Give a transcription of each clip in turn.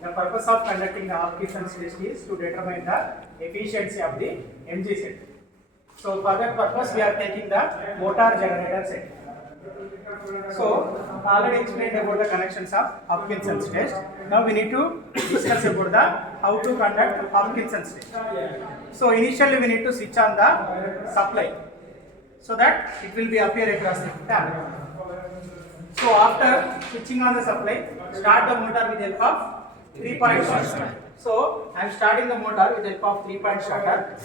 The purpose of conducting the Hopkinson test is to determine the efficiency of the MG set. So for that purpose we are taking the motor generator set. So already explained about the connections of Hopkinson's test. Now we need to discuss about the how to conduct Hopkinson's test. So initially we need to switch on the supply so that it will be appear across the tab. So after switching on the supply, start the motor with help of 3-point starter. So I am starting the motor with help of 3-point starter.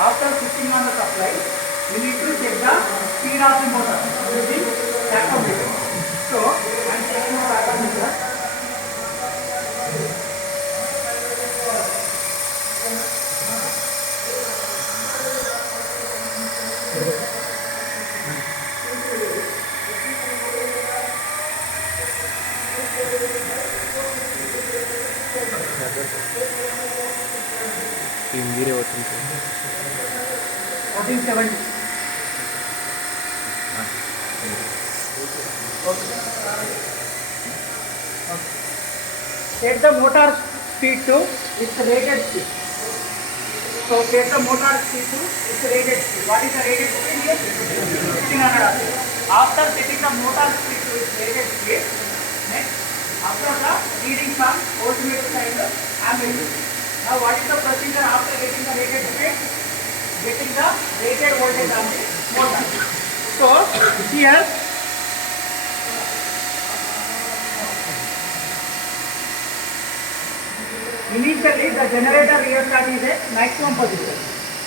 After switching on the supply, we need to check the speed of the motor using tachometer. So I am checking the tachometer. Tinggi watching 1470. Set the motor speed to its rated speed. So set the motor speed to its rated speed. What is the rated speed here? 1500 RPM. After setting the motor speed to its rated speed, next after the readings on voltmeter and ammeter. Now what is the procedure after getting the rated speed? Getting the rated voltage on the motor. So here initially the generator rheostat is at maximum position.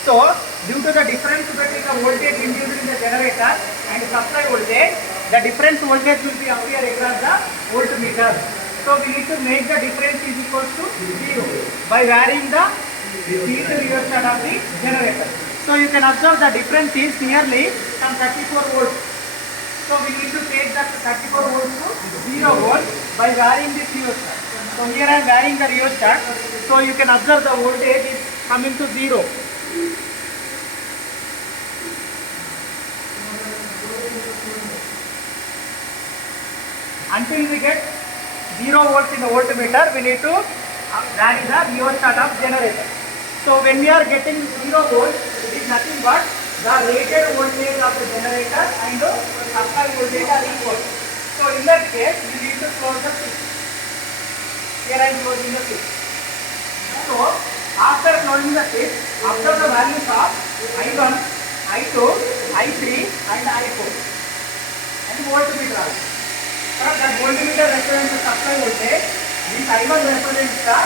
So due to the difference between the voltage induced in the generator and supply voltage, the difference voltage will be appear across the voltmeter. So we need to make the difference is equal to 0 by varying the field rheostat of the generator. So you can observe the difference is nearly some 34 volts. So we need to take the 34 volts to 0 volt by varying the rheostat. So here I am varying the rheostat. So you can observe the voltage is coming to 0. Until we get 0 volts in the voltmeter, we need to vary the rheostat of generator. So when we are getting 0 volts, it is nothing but the rated voltage of the generator and the supply voltage are equal. So in that case, we need to close the switch. Here I am closing the switch. So after closing the switch, observe the values of I1, I2, I3 and I4 and voltmeter. That voltmeter represents the supply voltage. This I1 represents the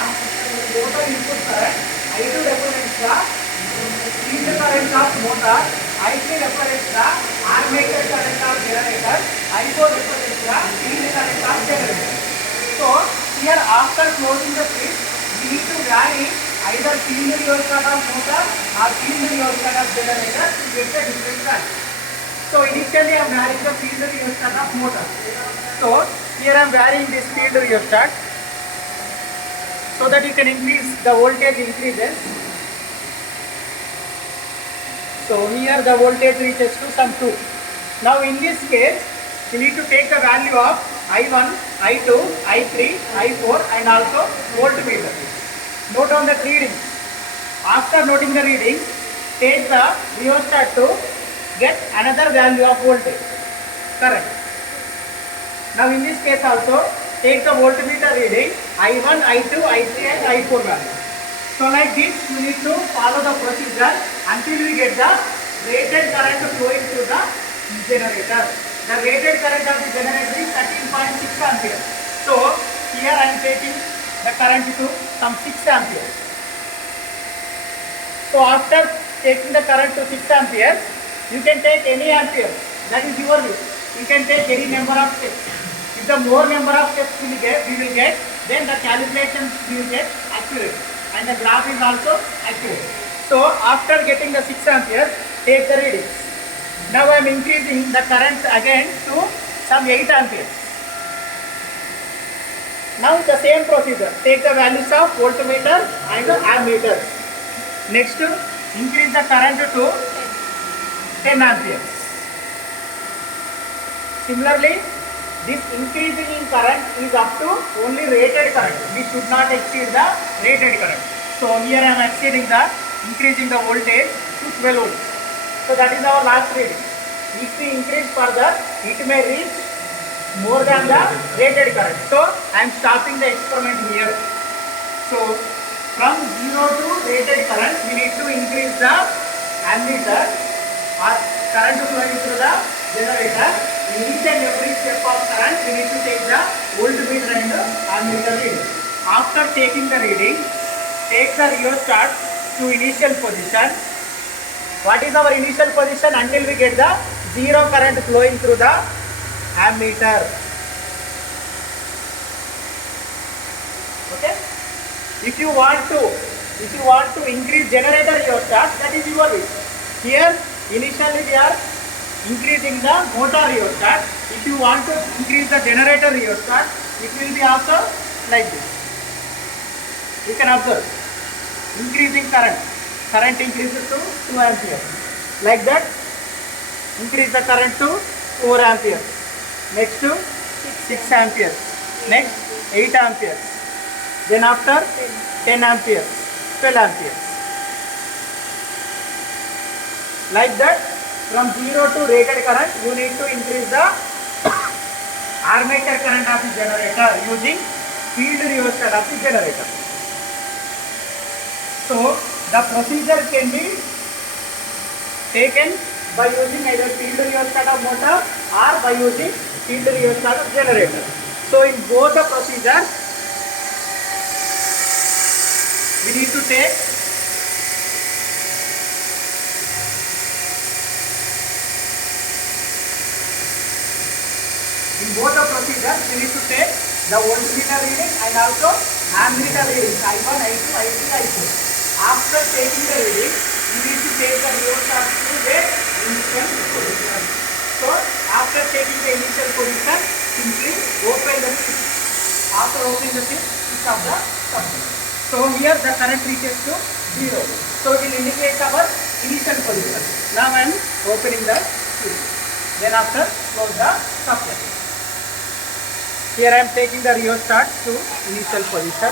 motor input current. I2 represents the field current of motor. I3 represents the armature current of generator. I4 represents the field current of generator. So here after closing the switch, we need to vary either field rheostat of motor or field rheostat of generator to get the different value. So initially I am varying the field rheostat of motor. So here I am varying this field rheostat so that you can increase the voltage increases. So here the voltage reaches to some 2. Now in this case, you need to take the value of I1, I2, I3, I4 and also voltmeter. Note down the readings. After noting the readings, take the rheostat to get another value of voltage, current. Now in this case also, take the voltmeter reading I1, I2, I3 and I4 value. So like this, you need to follow the procedure until we get the rated current flowing to the generator. The rated current of the generator is 13.6 ampere. So here I am taking the current to some 6 ampere. So after taking the current to 6 ampere, you can take any ampere. That is your wish. You can take any number of steps. If the more number of steps we will get, then the calculations will get accurate and the graph is also accurate. So after getting the 6 ampere, take the readings. Now I am increasing the current again to some 8 amperes. Now the same procedure. Take the values of voltmeter and ammeter. Next, increase the current to 10 amperes. Similarly, this increasing in current is up to only rated current. We should not exceed the rated current. So here I am exceeding the increasing the voltage to 12 volts. So that is our last reading. If we increase further, it may reach more than the rated current. So I am stopping the experiment here. So from 0 to rated current, we need to increase the ammeter or current flowing through the generator. In each and every step of current, we need to take the voltmeter and ammeter reading. After taking the reading, take the rheostat to initial position. What is our initial position until we get the zero current flowing through the ammeter? Okay. If you want to increase generator rheostat, that is your wish. Here initially we are increasing the motor rheostat. If you want to increase the generator rheostat, it will be also like this. You can observe increasing current. Current increases to 2 amperes. Like that, increase the current to 4 amperes. Next to 6 amperes. Next 8 amperes. Then after 10 amperes, 12 amperes. Like that, from 0 to rated current, you need to increase the armature current of the generator using field rheostat of the generator. So the procedure can be taken by using either field rheostat of motor or by using field rheostat of generator. So in both the procedures, we need to take the voltmeter reading and also ammeter reading I1, I2, I3, I4. After taking the reading, you need to take the rheostat to the initial position. So after taking the initial position, simply open the switch. After opening the switch, switch off the supply. So here the current reaches to 0. So it will indicate our initial position. Now I am opening the switch. Then after close the supply. Here I am taking the rheostat to initial position.